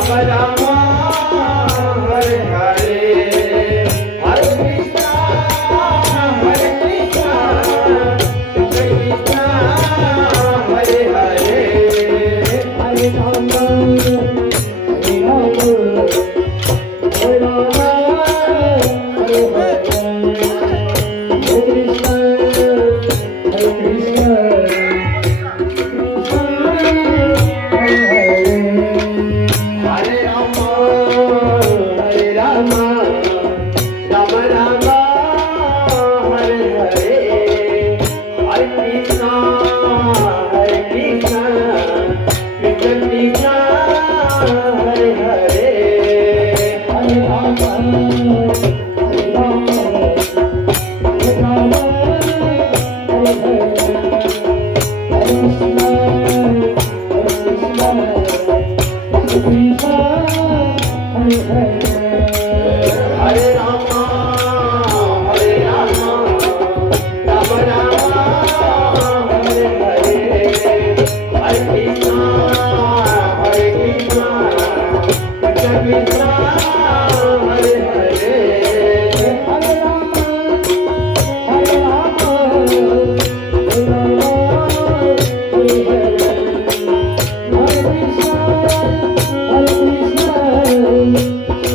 Rama Rama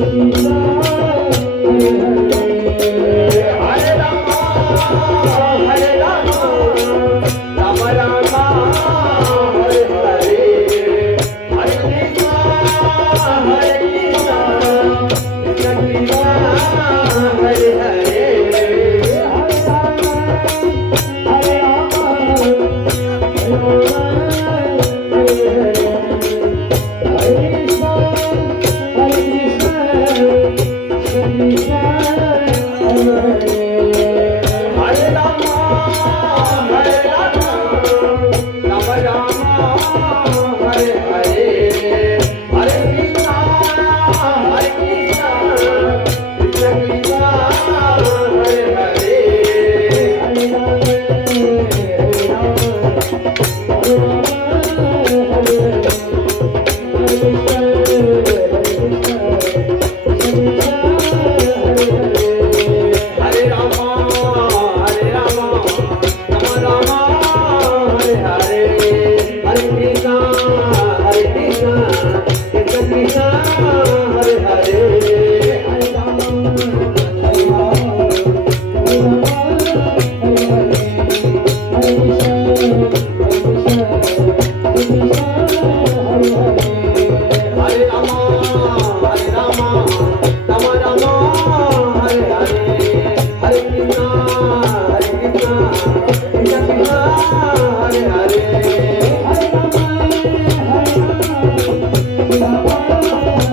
Thank you. Hare